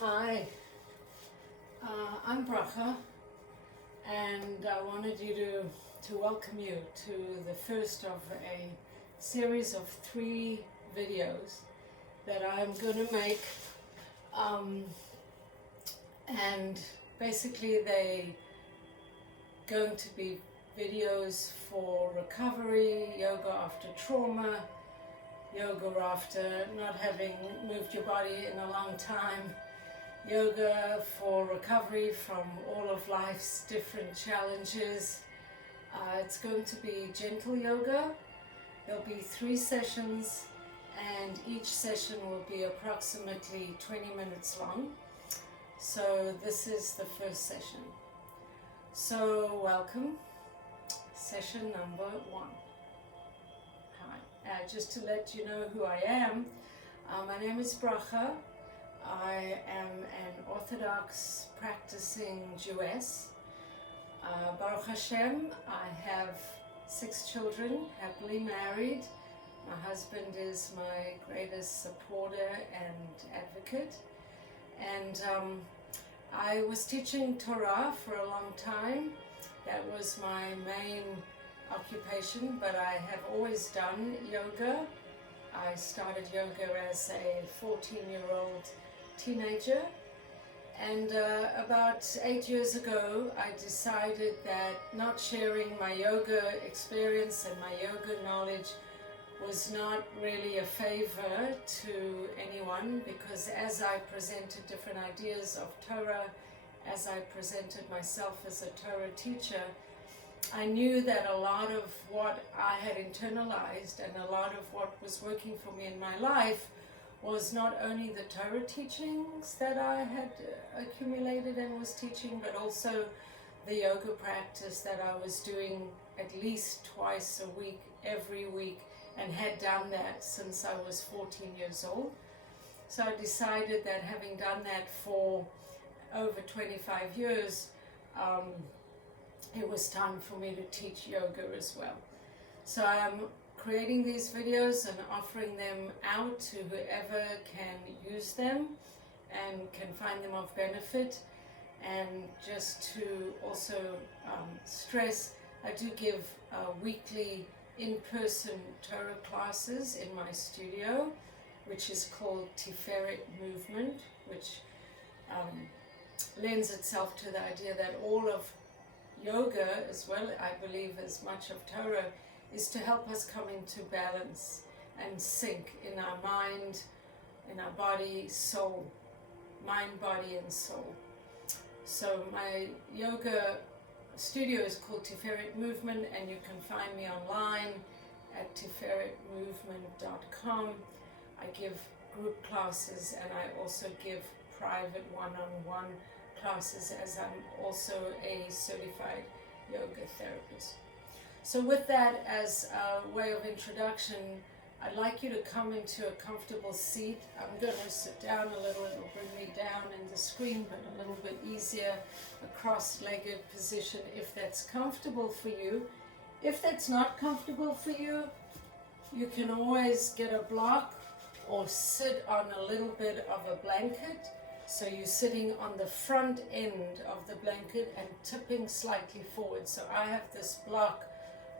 Hi, I'm Bracha, and I wanted to welcome you to the first of a series of 3 videos that I'm going to make, and basically they going to be videos for recovery, yoga after trauma, yoga after not having moved your body in a long time, yoga for recovery from all of life's different challenges. It's going to be gentle yoga. There'll be 3 sessions, and each session will be approximately 20 minutes long. So this is the first session. So welcome, session number 1. Hi, just to let you know who I am, my name is Bracha. I am an Orthodox practicing Jewess. Baruch Hashem, I have 6 children, happily married. My husband is my greatest supporter and advocate. And I was teaching Torah for a long time. That was my main occupation, but I have always done yoga. I started yoga as a 14-year-old teenager, and about 8 years ago I decided that not sharing my yoga experience and my yoga knowledge was not really a favor to anyone, because as I presented different ideas of Torah, as I presented myself as a Torah teacher, I knew that a lot of what I had internalized and a lot of what was working for me in my life was not only the Torah teachings that I had accumulated and was teaching, but also the yoga practice that I was doing at least twice a week, every week, and had done that since I was 14 years old. So I decided that having done that for over 25 years, it was time for me to teach yoga as well. So I'm creating these videos and offering them out to whoever can use them and can find them of benefit. And just to also stress, I do give weekly in-person Torah classes in my studio, which is called Tiferet movement, which lends itself to the idea that all of yoga, as well, I believe, as much of Torah, is to help us come into balance and sync in our mind, in our body, soul, mind, body, and soul. So my yoga studio is called Tiferet Movement, and you can find me online at tiferetmovement.com. I give group classes, and I also give private one-on-one classes, as I'm also a certified yoga therapist. So with that as a way of introduction, I'd like you to come into a comfortable seat. I'm going to sit down a little. It'll bring me down in the screen, but a little bit easier, a cross-legged position if that's comfortable for you. If that's not comfortable for you, you can always get a block or sit on a little bit of a blanket. So you're sitting on the front end of the blanket and tipping slightly forward. So I have this block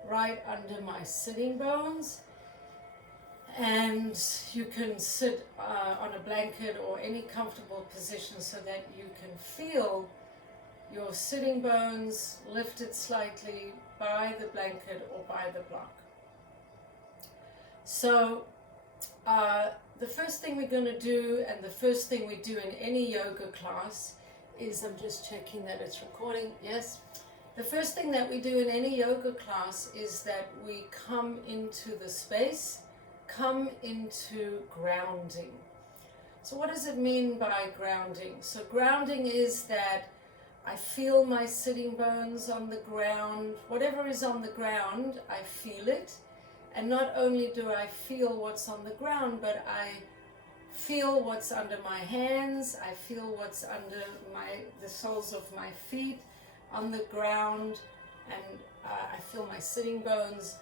right under my sitting bones, and you can sit on a blanket or any comfortable position so that you can feel your sitting bones lifted slightly by the blanket or by the block. So the first thing we're going to do, and the first thing we do in any yoga class, is, I'm just checking that it's recording, yes. The first thing that we do in any yoga class is that we come into the space, come into grounding. So what does it mean by grounding? So grounding is that I feel my sitting bones on the ground. Whatever is on the ground, I feel it. And not only do I feel what's on the ground, but I feel what's under my hands, I feel what's under the soles of my feet on the ground, and I feel my sitting bones,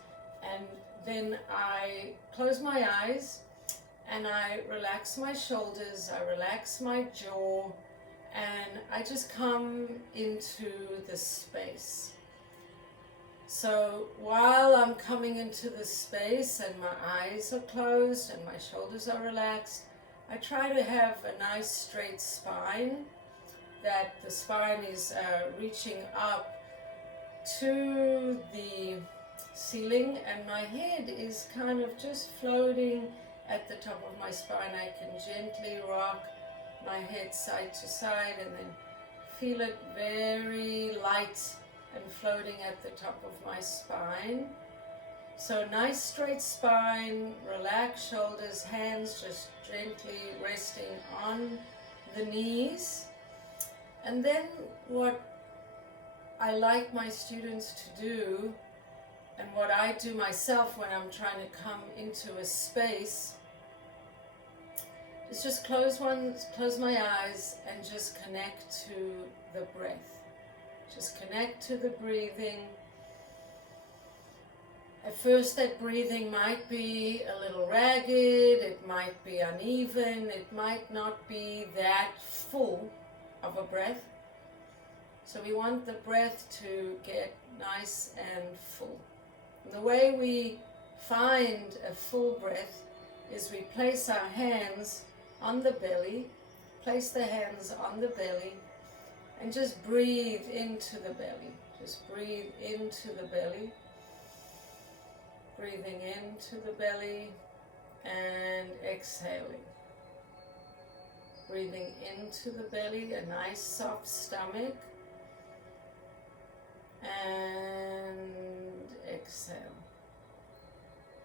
and then I close my eyes and I relax my shoulders, I relax my jaw, and I just come into this space. So while I'm coming into this space and my eyes are closed and my shoulders are relaxed, I try to have a nice straight spine, that the spine is reaching up to the ceiling and my head is kind of just floating at the top of my spine. I can gently rock my head side to side and then feel it very light and floating at the top of my spine. So nice straight spine, relaxed shoulders, hands just gently resting on the knees. And then what I like my students to do, and what I do myself when I'm trying to come into a space, is just close my eyes and just connect to the breath. Just connect to the breathing. At first that breathing might be a little ragged, it might be uneven, it might not be that full of a breath. So we want the breath to get nice and full. And the way we find a full breath is we place our hands on the belly, place the hands on the belly, and just breathe into the belly. Just breathe into the belly. Breathing into the belly and exhaling. Breathing into the belly, a nice soft stomach, and exhale.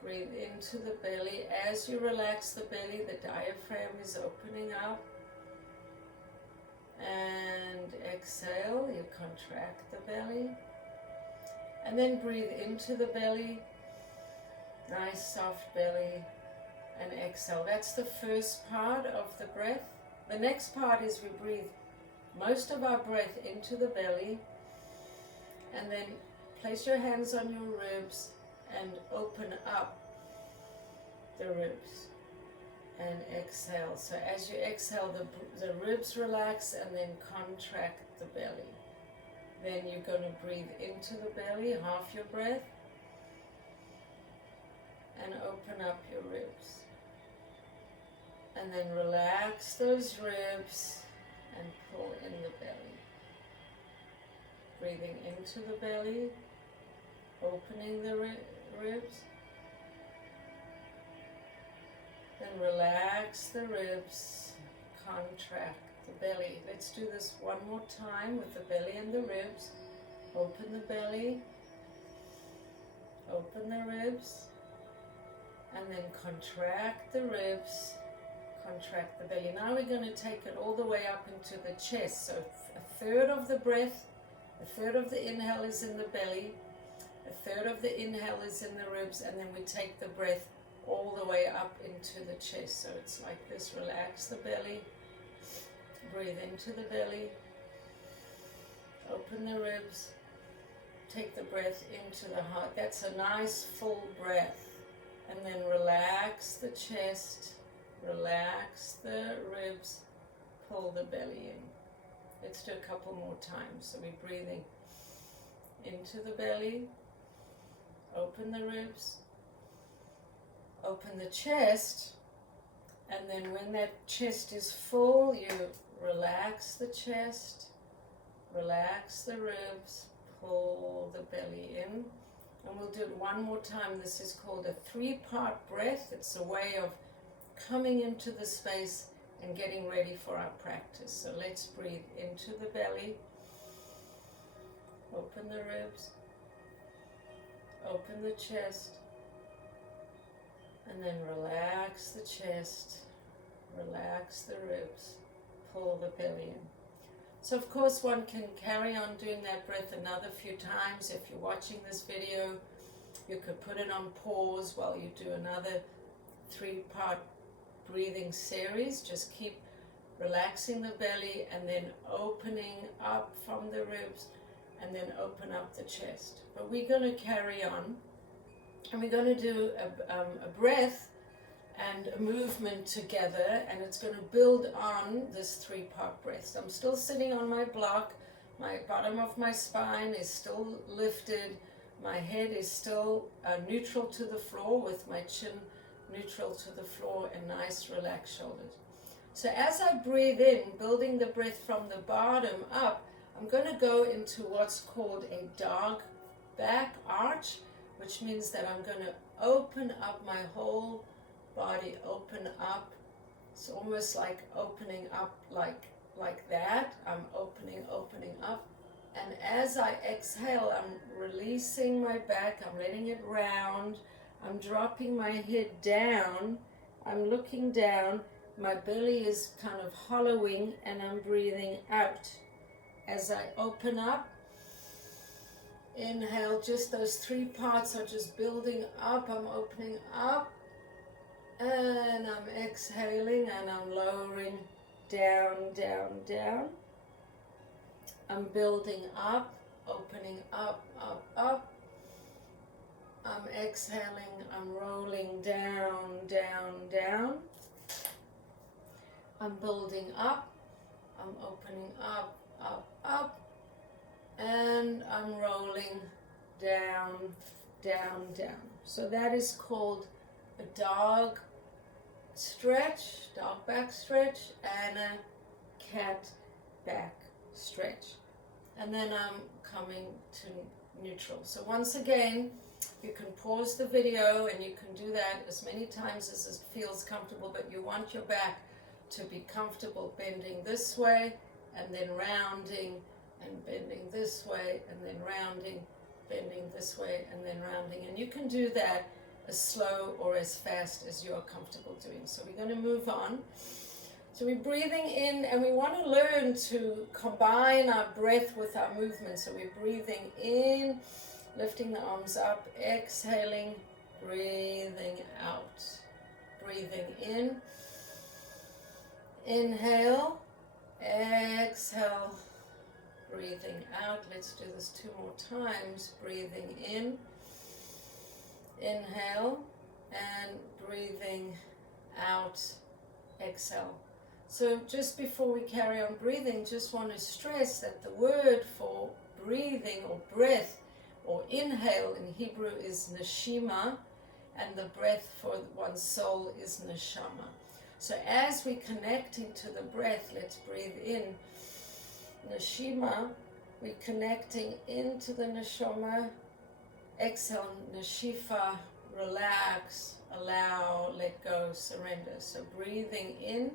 Breathe into the belly. As you relax the belly, the diaphragm is opening up. And exhale, you contract the belly. And then breathe into the belly. Nice soft belly. And exhale. That's the first part of the breath. The next part is we breathe most of our breath into the belly. And then place your hands on your ribs and open up the ribs. And exhale. So as you exhale, the ribs relax and then contract the belly. Then you're going to breathe into the belly, half your breath, and open up your ribs. And then relax those ribs and pull in the belly. Breathing into the belly, opening the ribs. Then relax the ribs, contract the belly. Let's do this one more time with the belly and the ribs. Open the belly, open the ribs, and then contract the ribs, contract the belly. Now we're going to take it all the way up into the chest. So a third of the breath, a third of the inhale is in the belly, a third of the inhale is in the ribs, and then we take the breath all the way up into the chest. So it's like this. Relax the belly, breathe into the belly, open the ribs, take the breath into the heart. That's a nice full breath. And then relax the chest, relax the ribs, pull the belly in. Let's do a couple more times. So we're breathing into the belly, open the ribs, open the chest, and then when that chest is full, you relax the chest, relax the ribs, pull the belly in. And we'll do it one more time. This is called a three-part breath. It's a way of coming into the space and getting ready for our practice. So let's breathe into the belly, open the ribs, open the chest, and then relax the chest, relax the ribs, pull the belly in. So of course one can carry on doing that breath another few times. If you're watching this video, you could put it on pause while you do another three-part breathing series. Just keep relaxing the belly and then opening up from the ribs and then open up the chest. But we're going to carry on and we're going to do a breath and a movement together, and it's going to build on this 3-part breath. So I'm still sitting on my block, my bottom of my spine is still lifted, my head is still neutral to the floor with my chin neutral to the floor and nice relaxed shoulders. So as I breathe in, building the breath from the bottom up, I'm going to go into what's called a dog back arch, which means that I'm going to open up my whole body, open up. It's almost like opening up like that. I'm opening up. And as I exhale, I'm releasing my back. I'm letting it round. I'm dropping my head down. I'm looking down. My belly is kind of hollowing, and I'm breathing out. As I open up, inhale, just those 3 parts are just building up. I'm opening up, and I'm exhaling, and I'm lowering down, down, down. I'm building up, opening up, up, up. I'm exhaling, I'm rolling down, down, down. I'm building up, I'm opening up, up, up. And I'm rolling down, down, down. So that is called a dog stretch, dog back stretch, and a cat back stretch. And then I'm coming to neutral. So once again, you can pause the video and you can do that as many times as it feels comfortable, but you want your back to be comfortable bending this way and then rounding and bending this way and then rounding, bending this way and then rounding. And you can do that as slow or as fast as you're comfortable doing. So we're going to move on. So we're breathing in, and we want to learn to combine our breath with our movement. So we're breathing in, lifting the arms up, exhaling, breathing out. Breathing in, inhale, exhale, breathing out. Let's do this 2 more times. Breathing in, inhale, and breathing out, exhale. So just before we carry on breathing, just want to stress that the word for breathing or breath or inhale in Hebrew is neshima, and the breath for one's soul is neshama. So as we're connecting to the breath, let's breathe in. Neshima, we're connecting into the neshama. Exhale, neshifa, relax, allow, let go, surrender. So breathing in,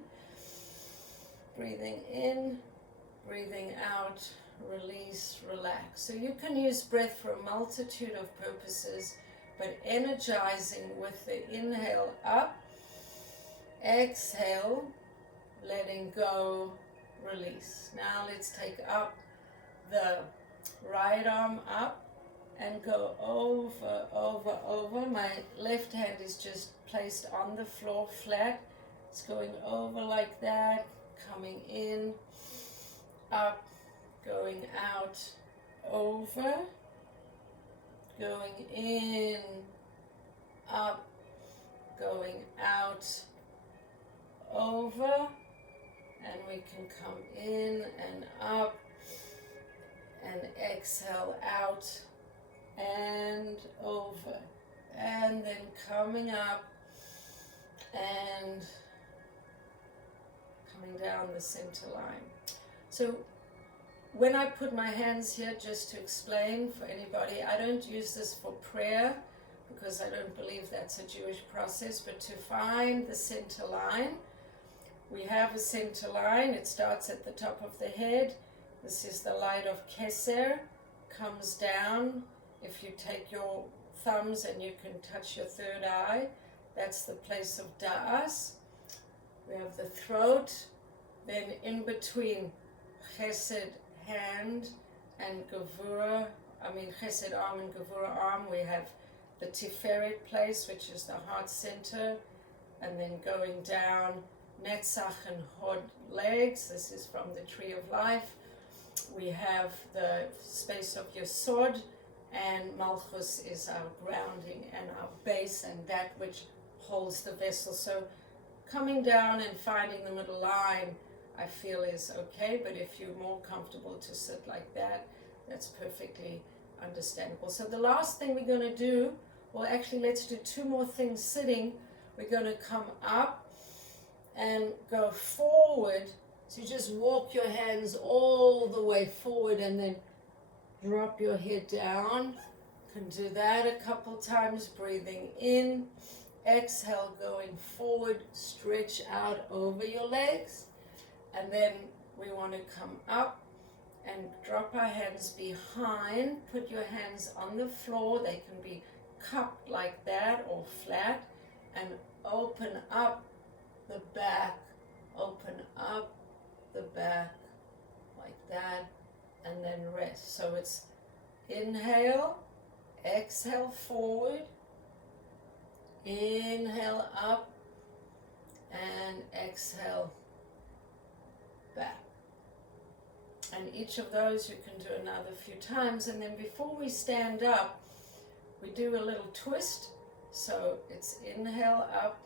breathing out, release, relax. So you can use breath for a multitude of purposes, but energizing with the inhale up, exhale, letting go, release. Now let's take up the right arm up and go over, over, over. My left hand is just placed on the floor flat. It's going over like that, coming in, up, going out, over, going in, up, going out, over, and we can come in and up, and exhale out, and over, and then coming up, and coming down the center line. So when I put my hands here, just to explain for anybody, I don't use this for prayer because I don't believe that's a Jewish process, but to find the center line, we have a center line. It starts at the top of the head. This is the light of Keser, comes down. If you take your thumbs and you can touch your third eye, that's the place of Da'as. We have the throat, then in between Chesed hand and Gevura, Chesed arm and Gevura arm, we have the Tiferet place, which is the heart center, and then going down Netzach and Hod legs. This is from the Tree of Life. We have the space of Yesod, and Malchus is our grounding and our base, and that which holds the vessel. So coming down and finding the middle line, I feel is okay, but if you're more comfortable to sit like that, that's perfectly understandable. So the last thing we're going to do, well actually let's do two more things sitting. We're going to come up and go forward. So you just walk your hands all the way forward and then drop your head down. Can do that a couple times, breathing in, exhale, going forward, stretch out over your legs, and then we want to come up and drop our hands behind. Put your hands on the floor. They can be cupped like that or flat, and open up the back, open up the back like that, and then rest. So it's inhale, exhale forward, inhale up, and exhale back. And each of those you can do another few times. And then before we stand up, we do a little twist. So it's inhale up,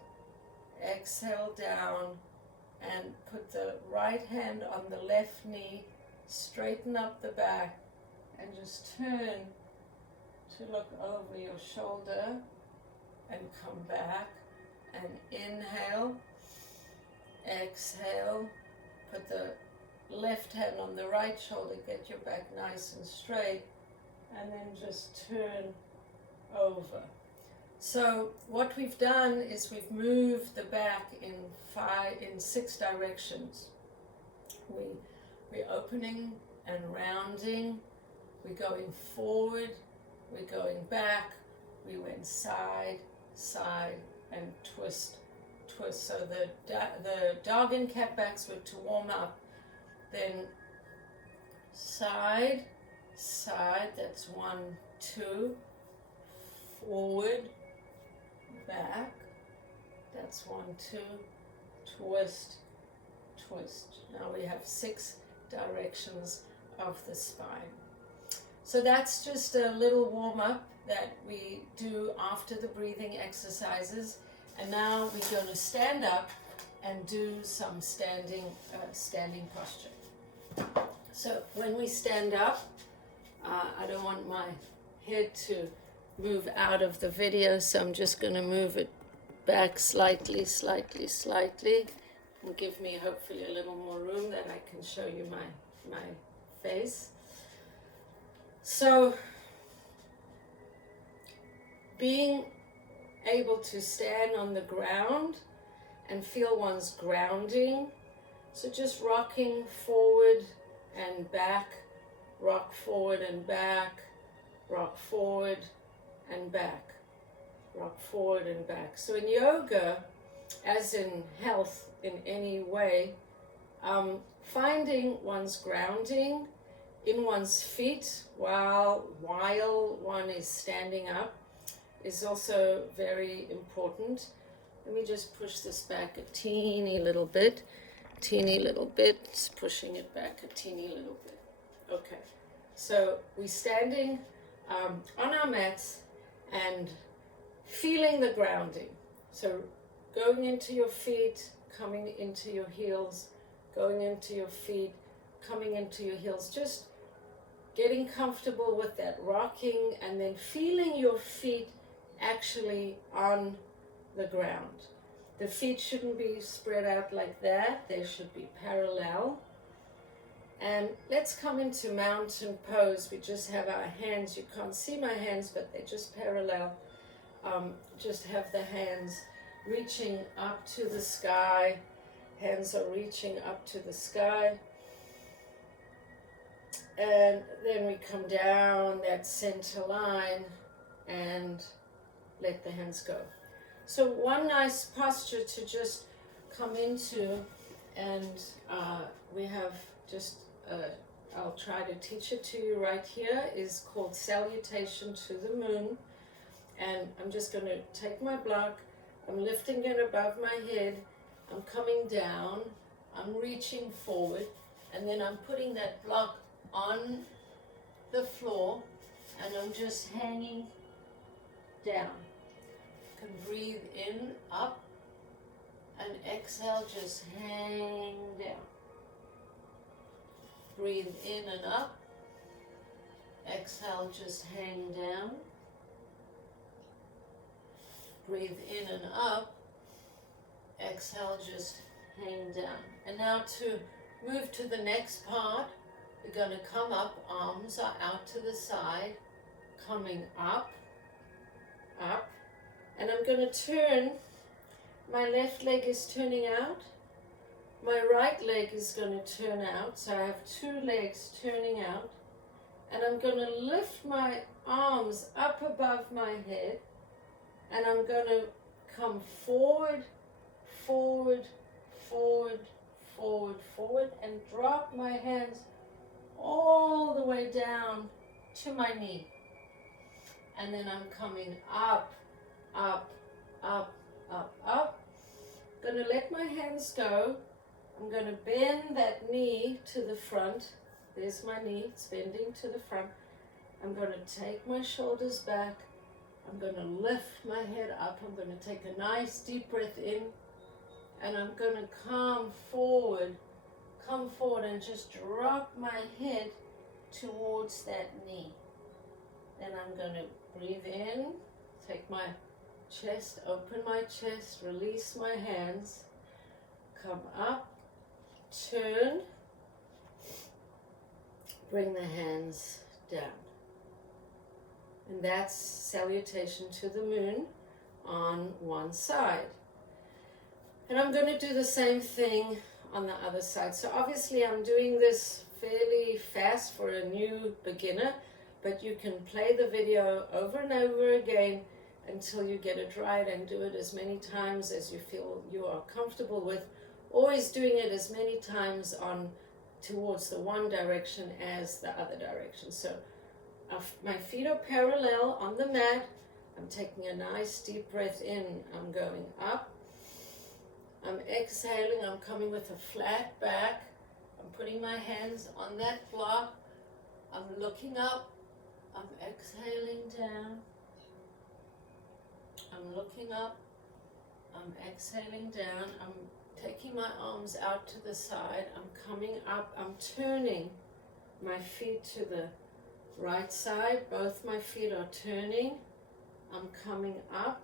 exhale down, and put the right hand on the left knee, straighten up the back, and just turn to look over your shoulder and come back. And inhale, exhale, put the left hand on the right shoulder, get your back nice and straight, and then just turn over. So what we've done is we've moved the back in 6 directions. We're opening and rounding, we're going forward, we're going back, we went side, side, and twist, twist. So the dog and cat backs were to warm up. Then side, side, that's 1, 2, forward, back, that's 1, 2, twist, twist. Now we have 6 directions of the spine. So that's just a little warm-up that we do after the breathing exercises. And now we're going to stand up and do some standing posture. So when we stand up, I don't want my head to move out of the video, so I'm just going to move it back slightly, slightly, slightly, and give me hopefully a little more room that I can show you my face. So being able to stand on the ground and feel one's grounding. So just rocking forward and back, rock forward and back, rock forward and back, rock forward and back. So in yoga, as in health in any way, finding one's grounding in one's feet while one is standing up is also very important. Let me just push this back a teeny little bit, just pushing it back a teeny little bit. Okay, so we're standing on our mats and feeling the grounding. So going into your feet, coming into your heels, going into your feet, coming into your heels, just getting comfortable with that rocking, and then feeling your feet actually on the ground. The feet shouldn't be spread out like that, they should be parallel. And let's come into mountain pose. We just have our hands, you can't see my hands, but they're just parallel. Just have the hands reaching up to the sky. Hands are reaching up to the sky. And then we come down that center line and let the hands go. So one nice posture to just come into, and we have just, I'll try to teach it to you right here, is called Salutation to the Moon. And I'm just going to take my block, I'm lifting it above my head, I'm coming down, I'm reaching forward, and then I'm putting that block on the floor, and I'm just hanging down. can breathe in, up, and exhale, just hang down. Breathe in and up. Exhale, just hang down. Breathe in and up. Exhale, just hang down. And now to move to the next part, we're going to come up, arms are out to the side, coming up, up, and I'm going to turn, my left leg is turning out, my right leg is going to turn out, so I have two legs turning out, and I'm going to lift my arms up above my head, and I'm going to come forward, forward, forward, forward, forward, and drop my hands all the way down to my knee. And then I'm coming up, up, up, up, up. I'm going to let my hands go. I'm going to bend that knee to the front. There's my knee, it's bending to the front. I'm going to take my shoulders back. I'm going to lift my head up. I'm going to take a nice deep breath in. And I'm going to come forward and just drop my head towards that knee. Then I'm going to breathe in, take my chest, open my chest, release my hands, come up, turn, bring the hands down. And that's salutation to the moon on one side. And I'm going to do the same thing on the other side. So obviously I'm doing this fairly fast for a new beginner, but you can play the video over and over again until you get it right, and do it as many times as you feel you are comfortable with. Always doing it as many times towards the one direction as the other direction. So my feet are parallel on the mat. I'm taking a nice deep breath in. I'm going up. I'm exhaling, I'm coming with a flat back. I'm putting my hands on that block. I'm looking up. I'm exhaling down. I'm looking up. I'm exhaling down. I'm taking my arms out to the side. I'm coming up. I'm turning my feet to the right side. Both my feet are turning. I'm coming up.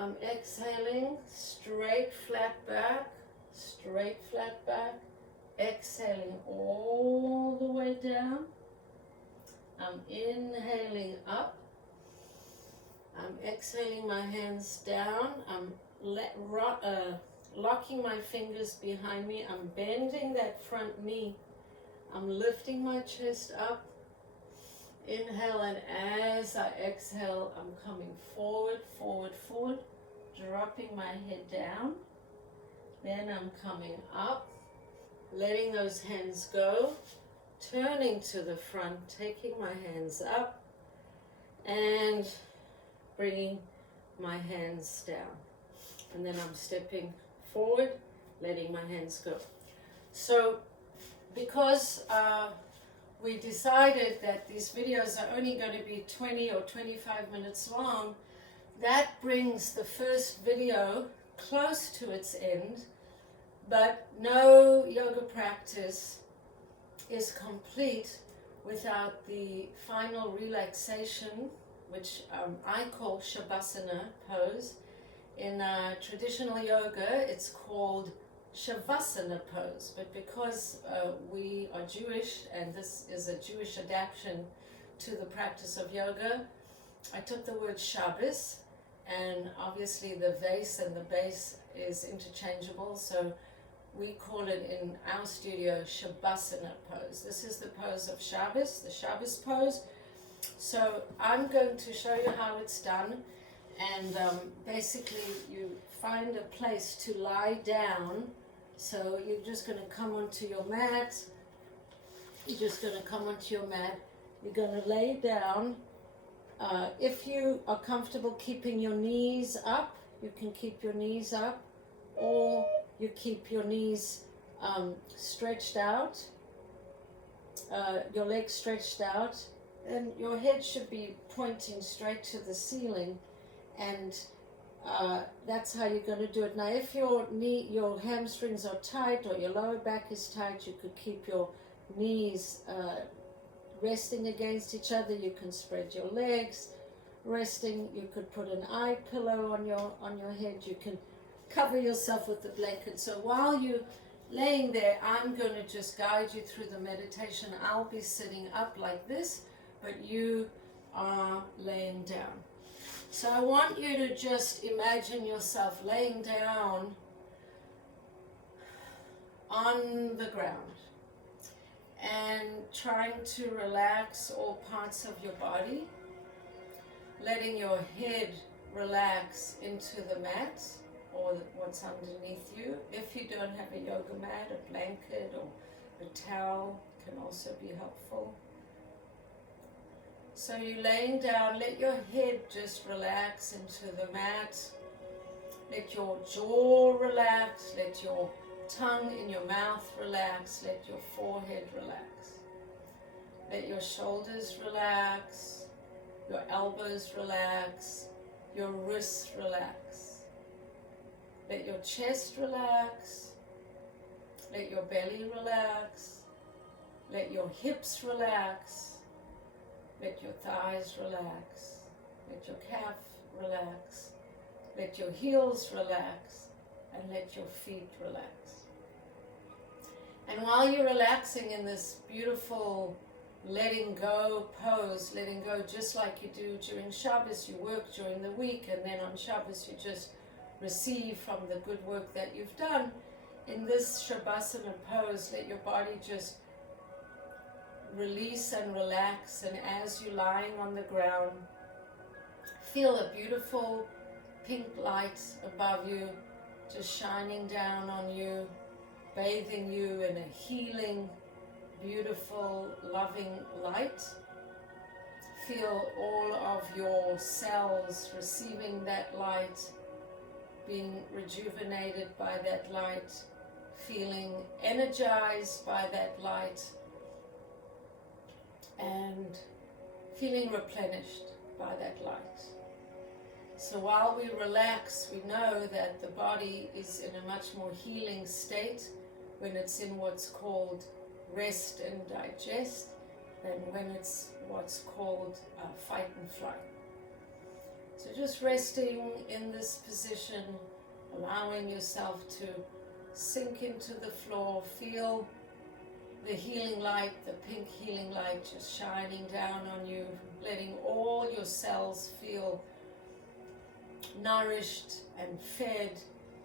I'm exhaling, straight flat back, exhaling all the way down. I'm inhaling up. I'm exhaling my hands down. I'm locking my fingers behind me. I'm bending that front knee. I'm lifting my chest up. Inhale, and as I exhale, I'm coming forward, forward, forward, dropping my head down. Then I'm coming up, letting those hands go, turning to the front, taking my hands up, and bringing my hands down. And then I'm stepping forward, letting my hands go. So, because we decided that these videos are only going to be 20 or 25 minutes long, that brings the first video close to its end, but no yoga practice is complete without the final relaxation, which I call Shavasana Pose. In traditional yoga, it's called Shavasana Pose, but because we are Jewish and this is a Jewish adaptation to the practice of yoga, I took the word Shabbos, and obviously the vase and the base is interchangeable, so we call it in our studio Shavasana Pose. This is the pose of Shabbos, the Shabbos Pose. So I'm going to show you how it's done, and basically you find a place to lie down. So you're just going to come onto your mat. You're going to lay down. If you are comfortable keeping your knees up, you can keep your knees up, or you keep your knees stretched out, your legs stretched out, and your head should be pointing straight to the ceiling. and that's how you're going to do it. Now, if your hamstrings are tight or your lower back is tight, you could keep your knees resting against each other. You can spread your legs resting. You could put an eye pillow on your head. You can cover yourself with the blanket. So while you're laying there, I'm going to just guide you through the meditation. I'll be sitting up like this, but you are laying down. So I want you to just imagine yourself laying down on the ground and trying to relax all parts of your body, letting your head relax into the mat or what's underneath you. If you don't have a yoga mat, a blanket or a towel can also be helpful. So you're laying down, let your head just relax into the mat. Let your jaw relax, let your tongue in your mouth relax, let your forehead relax. Let your shoulders relax, your elbows relax, your wrists relax. Let your chest relax, let your belly relax, let your hips relax. Let your thighs relax, let your calf relax, let your heels relax, and let your feet relax. And while you're relaxing in this beautiful letting go pose, letting go just like you do during Shabbos, you work during the week, and then on Shabbos you just receive from the good work that you've done. In this Shavasana pose, let your body just release and relax, and as you're lying on the ground, feel a beautiful pink light above you, just shining down on you, bathing you in a healing, beautiful, loving light. Feel all of your cells receiving that light, being rejuvenated by that light, feeling energized by that light, and feeling replenished by that light. So while we relax, we know that the body is in a much more healing state when it's in what's called rest and digest than when it's what's called fight and flight. So just resting in this position, allowing yourself to sink into the floor, feel the healing light, the pink healing light just shining down on you, letting all your cells feel nourished and fed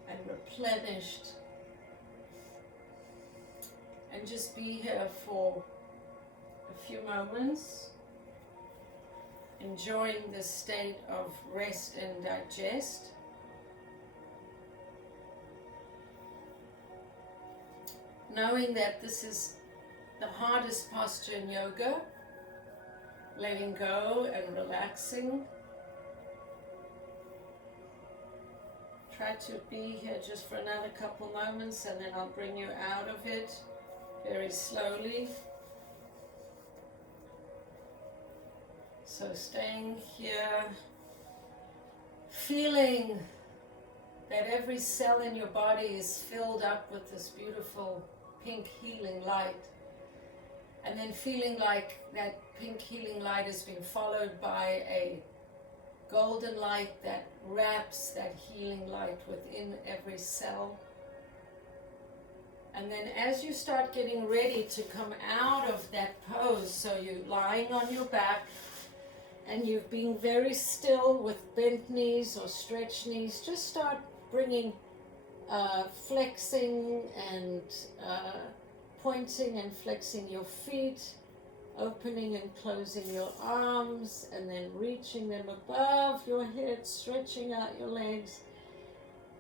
and replenished. And just be here for a few moments, enjoying this state of rest and digest. Knowing that this is the hardest posture in yoga, letting go and relaxing. Try to be here just for another couple moments, and then I'll bring you out of it very slowly. So staying here, feeling that every cell in your body is filled up with this beautiful pink healing light. And then feeling like that pink healing light has been followed by a golden light that wraps that healing light within every cell. And then as you start getting ready to come out of that pose, so you're lying on your back and you're being very still with bent knees or stretched knees, just start bringing flexing and pointing and flexing your feet, opening and closing your arms, and then reaching them above your head, stretching out your legs.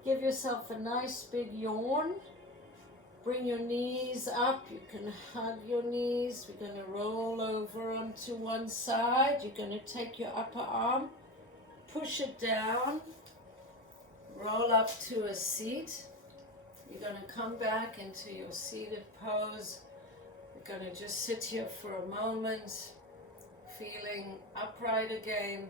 Give yourself a nice big yawn. Bring your knees up. You can hug your knees. We're going to roll over onto one side. You're going to take your upper arm, push it down, roll up to a seat. You're going to come back into your seated pose. You're going to just sit here for a moment, feeling upright again,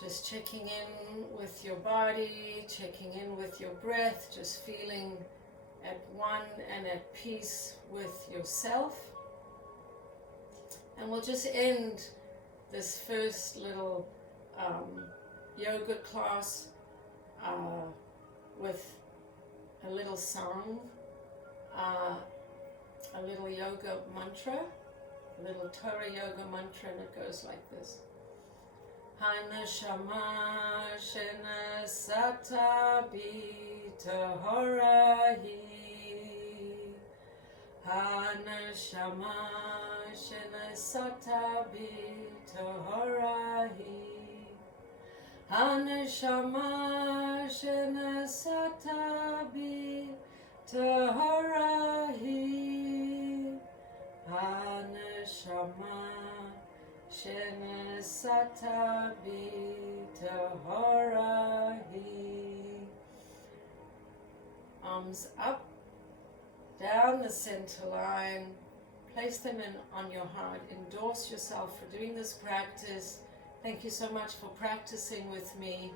Just checking in with your body, checking in with your breath, just feeling at one and at peace with yourself. And we'll just end this first little yoga class with a little song, a little yoga mantra, a little Torah yoga mantra, and it goes like this. Haneshama shenasata bi tahorahi. Haneshama shenasata bi tahorahi. Haneshama shenasata bi tahorahi. Haneshama Shenasata Bitahorahi. Arms up, down the center line. Place them on your heart. Endorse yourself for doing this practice. Thank you so much for practicing with me.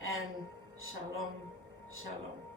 And shalom, shalom.